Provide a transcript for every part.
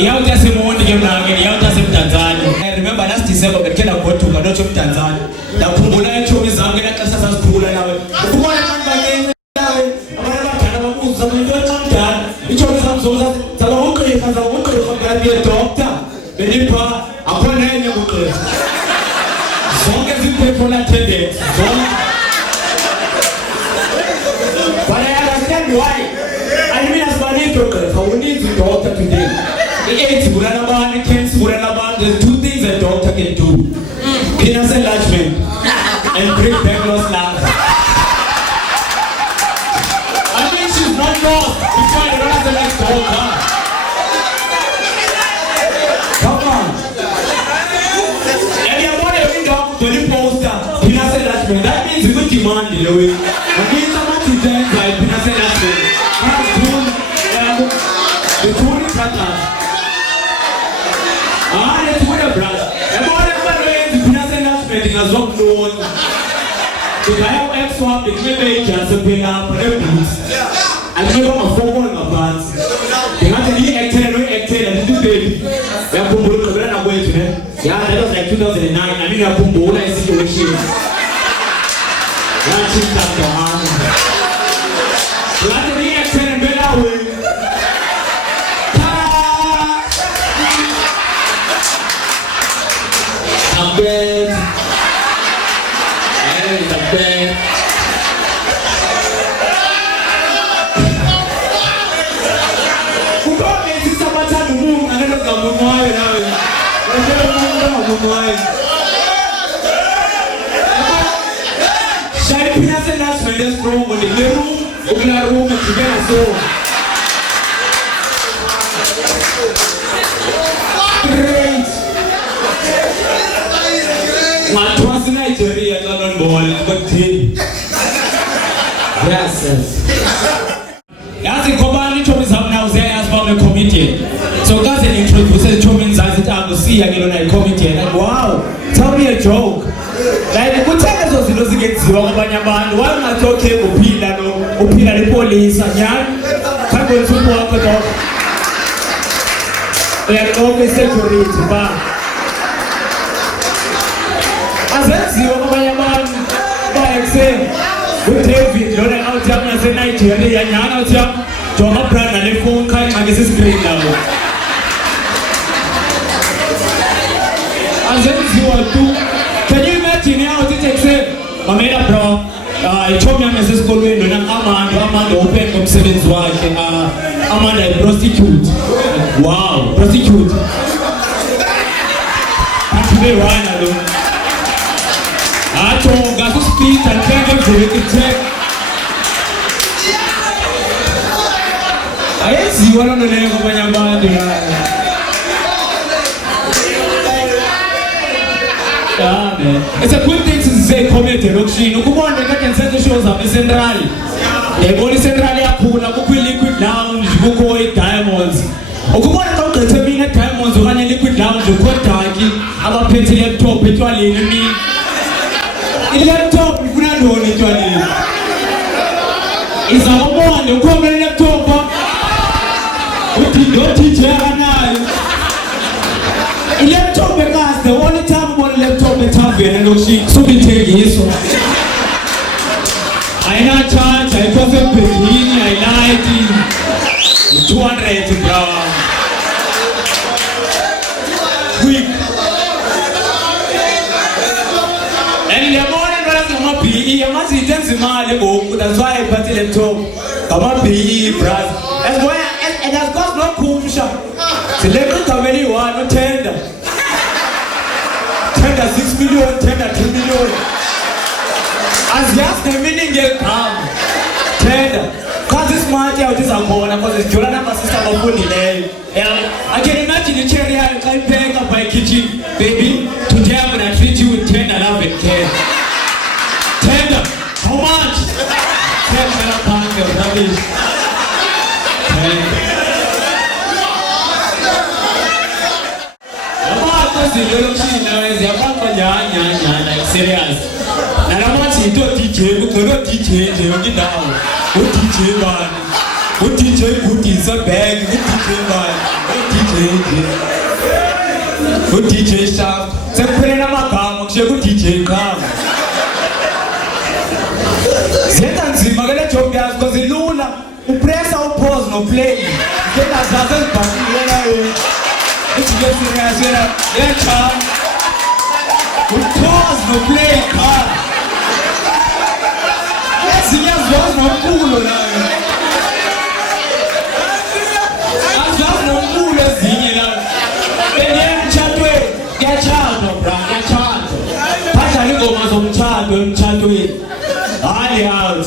iyawuthi semonti ke mna ke iyawuthi asemtanzania. I remember last December ke ndagoduka ndotsho eMtanzania ndakhumbula echomi zam ke naxesha sasikhula nawe ukubona kanti nawe abantu abadala babuza into encane ichomi zam zaba ugqirha kanti doctor benipha akhona enye ugqirha zonke zipetrol attendants zonke. But I understand why. I mean, as many doctors, we need to doctor today. The AIDS, the cancer, there's two things a doctor can do: penis enlargement and bring back lost lungs. I mean, she's not lost. It's why you don't have to like doctor. Come on. And you're not every doctor to the poster. Penis enlargement. That means we could demand it away. I mean, someone to dance like penis enlargement. The two brothers. The two brothers. The more the penis enlargement is not known. The guy who X1, the clever just a pin up for the boots. I remember my phone in my pants. They had to be acted and do baby. They are Pumbo Cabana way to them. Yeah, that was like 2009. I mean, a Pumbo situation. That's it, that's the arm. You have to be acted and better way. I'm dead. I'm dead. Shall we have the last when there's room in the room? Open our room and together so. Great. My twice in Nigeria, London ball, but yes. As a company told me now, they asked about the committee. So that's an introduction to me as it I see again on a committee. And wow, tell me a joke. Like, what time is it? Doesn't get zero by your band. Why am I talking Opina the police and yan? Can't go to work at all. They are always security, but as I see over your man, by example. We take it, you're out here as a Nigeria, and you're out here, John Brand and the phone kind of is great now. As you are too, can you imagine how it takes it? Mamela Bro, I told me I'm a school window, and I'm open from 7's wife, I'm a prostitute. Wow, prostitute. That's very right, I don't. I told God to speak and tell them to take. I see one on the name of my body. It's a good thing to say, committee. Look, she no come on, they can send the shows up in Central. They go to Central, liquid lounge, go diamonds. Oh, come on, don't tell me that diamonds or any liquid lounge, you quite target. I'm a petty laptop, it's all in me. Laptop, you couldn't do it. It's a woman, you come in laptop. What did you teach her? Laptop because the only time one laptop is having and she so be taking it. I not charge, I wasn't paying, I like it. 200 brown. Quick. And the morning. PE, must be dancing that's why I put it top. Come on, PE, bruh. That's why, and that's got no cool shop. Select how many one, no tender. Tender 6 million, tender 2 million. As just the meaning get calm. Tender. Cause this money out is a corner, because it's Jordan system of food delay. I can imagine the cherry I can pay up my kitchen, baby. Today I'm gonna treat you with tender love and care. Tender, how much? £10 of rubbish. Serious. And I want you to teach you, don't teach you, you get down. What teach you, man? What teach you, put in some bag, what teach you, man? DJ Sharp. Sekuphelela amagama kushiye ku-DJ Qhama. Zenza nzima ke le job yazi because ilula. Upressa upause no play. Ngena zaze ezibhakile la yena. Ijike serious yena. Yecha. Upause no play car. Ezinye zwazi nomculo la yena. Azwazi nomculo ezinye la. Emtshadweni kuyatshadwa bra, kuyatshadwa. Kanjani ingoma zomtshado emtshadweni? Hayi out.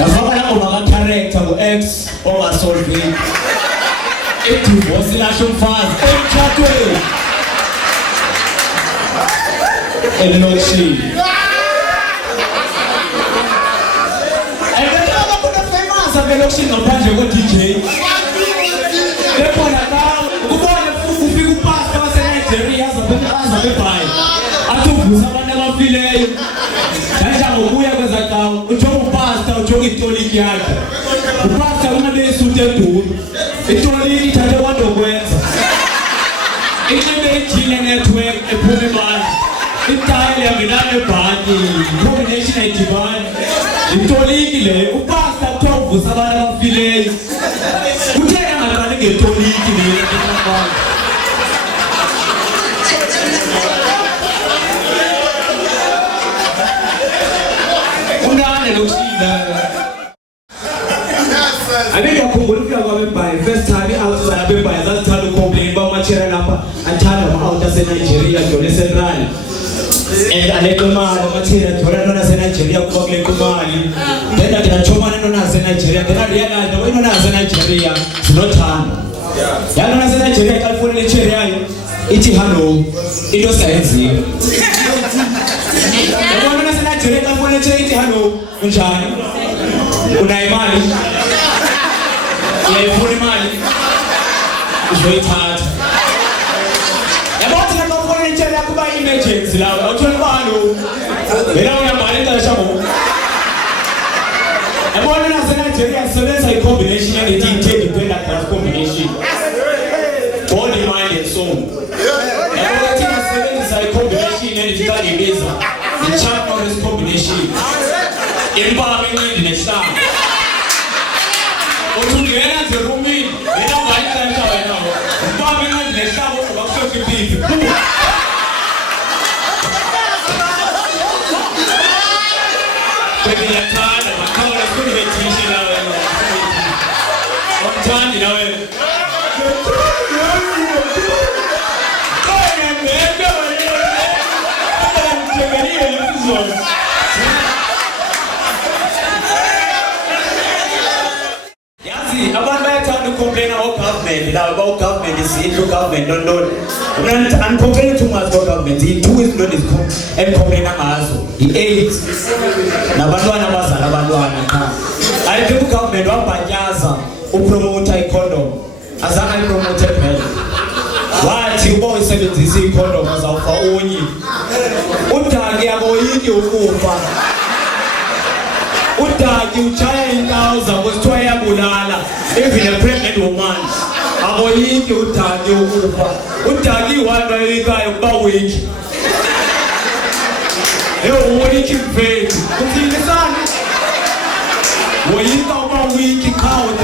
Ngafaka la ngoma ka-character ngu-X ongasolveki. Idivorce ilashe umfazi emtshadweni. Elokishini. Ebeka abantu famous apha elokishini ngaphandle ko-DJ. Lekhona ka ukubona ufika upasta waseNigeria azabe bhayi. Athi uvusa abantu abafileyo. Kanjani ngokuya kwezacawa ujonga upasta ujonga itoliki yakhe. Upasta unabe isuti eduru. Itoliki ithathe kwandokwenza. Inxibe ijini network ephuma imali. Itayile yangena ebhanki. Combination ayidibani. Itoliki le upasta kuthiwa uvusa abantu abafileyo. Kutheni angaqali ngetoliki le nto. I think I'm going to buy first time outside the buy that time to complain about my chair number and tell them out as Nigeria to listen run. And I let them out of material to run as Nigeria public money. Then I can show man as Nigeria. Then I realize the way as Nigeria is not time. Yan as Nigeria, California, Nigeria, Itihano, it was science. Nigeria California Itihano, Unjani, Unaimani, Yafunimani, is very hard. About the California Nigeria to buy images, Lao, Chulmano, without a money to show. I want to ask Nigeria, so there's a combination and it didn't depend on that combination. Body, mind, and soul. I want to ask a combination and it's got a visa. The champion is combination. Empowerment in the star. Or together the rooming, they don't like that now. Empowerment in the star of about 50 people. When they are tired, I'm going to put a t-shirt out. One time, you know. About my time to complain about government, is into government, don't know. I'm complaining too much about government. He too is not his and complaining about he ate. I do government one by Yaza who promote condom as I promoted men. Why you boys said it is a condom as of our own. Utagi abo you over. Utagi child thousand was twice bulala. Even a pregnant woman. Abo utagi over. Utagi one very guy about week. You want to keep faith. You the son. When you talk about week, count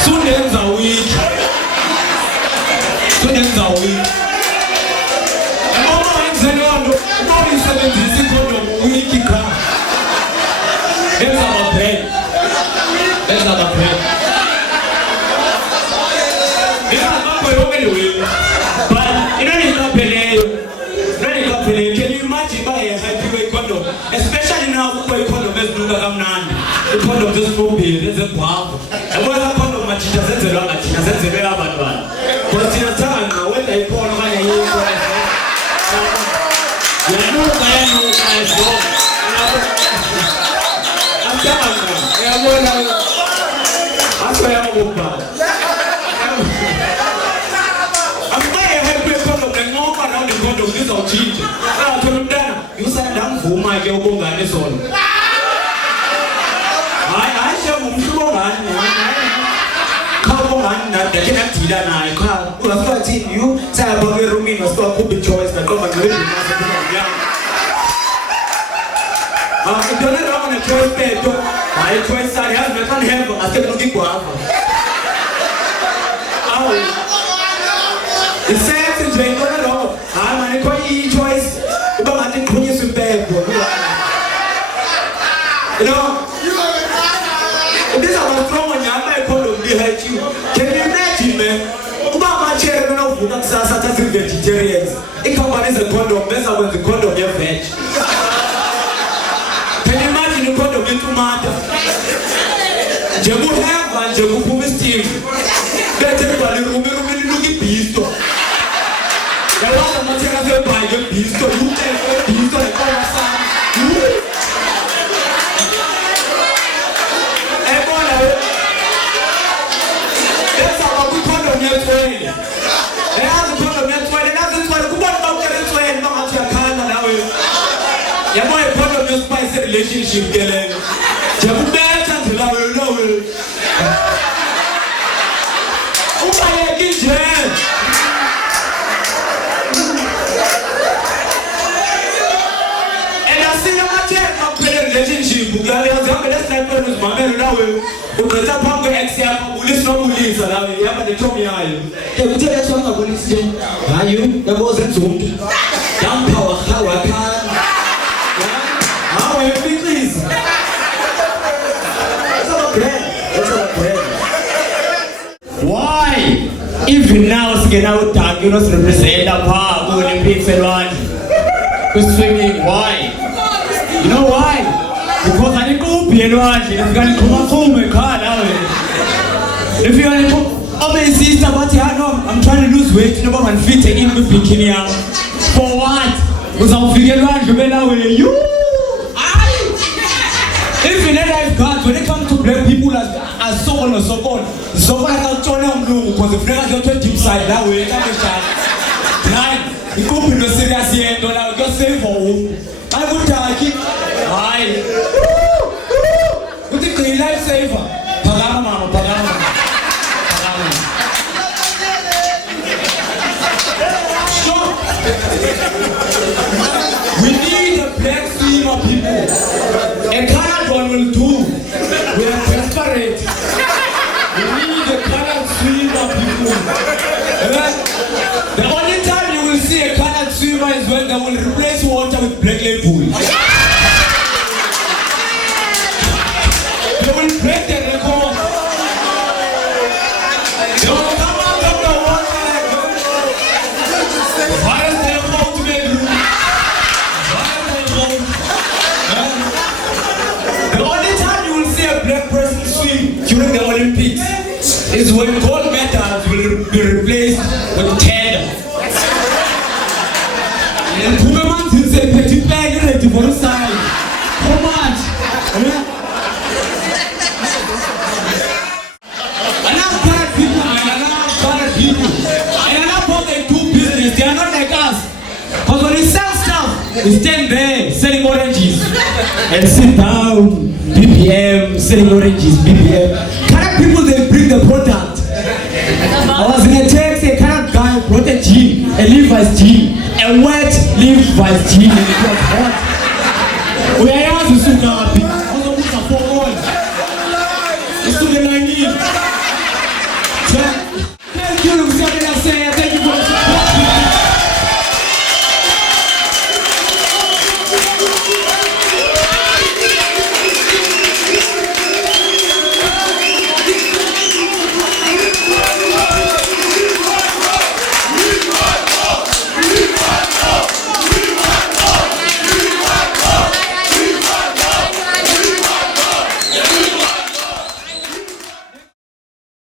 soon ends a week. Soon ends a week. And Mama and Zeno, more than 70 seconds of week count. There's our bread. There's our bread. This is not my own anyway. But you know, it's not Pele. Can you imagine by a happy condom? Especially now, for a condom is not a man. The condom just for me, there's a power. And what a condom, my teacher says a lot, my teacher says a very bad one. But in a time, when they call my name, you know, I know my phone. I'm telling you, I'm going to go back. I'm very happy with condom, and more around the condom, this is cheap. I told him that you said, I'm for my girl, go on this one. I shall move on. Come on, lakini akutila naye cha unafika ati you say about your room in store could be choice na kama ndio nasa kwa yangu don't let on a choice pay to my choice I have me can't help I still looking kwa hapo the sex and drink on it all I'm an equal choice but I think when you sit there you know this is our strong and I'm not going to behind you. Can you imagine, man? Obama chair and of Sasa vegetarians. It comes a condom, better when the condom you're veg. Can you imagine the condom into matter? Jamu have and Jamu Pumis team. Better than the Rumi looking beast. There was a material by your beast, so you take a beast and call us. Relationship getting Jabu better to love and I see a relationship with let's not with my man now because that punk exam will listen to this and I have the Tommy Eye. Can we tell us what are you? That wasn't so down power how I can. Please. Why? If you now get out tag, you know, represent a park, Olympics and one. We're swimming. Why? You know why? Because I didn't go be and watch it. I'm going to come home and car now. If you want to come, oh my sister, but yeah, no, I'm trying to lose weight. Number one, fit in the bikini out. For what? Because I'm figuring out you better way you. If in a life God, when it comes to black people as so on and so on, so I can't turn on blue because the friends are deep side that way. Nine, you could be the serious here, don't I just say for who? I would tell you, hi. What is the life saver? Pagama. We need a black team of people. A colored one will do. We are desperate. We need a colored swimmer of people. The only time you will see a colored swimmer is when they will replace water with black label. They will break the record. They will come out of the water like why is there about to make room? The only time you will see a black person swim during the Olympics is when gold medals will be replaced with tan. And Pugaman is a petit bag ready for the side. How much? Enough bad people, man. Enough bad people. And enough of they do business. They are not like us. Because when they sell stuff, they stand there selling oranges and sit down. BBM, selling oranges, BBM. Cannot people they bring the product. I was in a text, a cannot guy brought a jean, a Levi's jean, a wet Levi's jean, and it was hot. We are here to suit our people.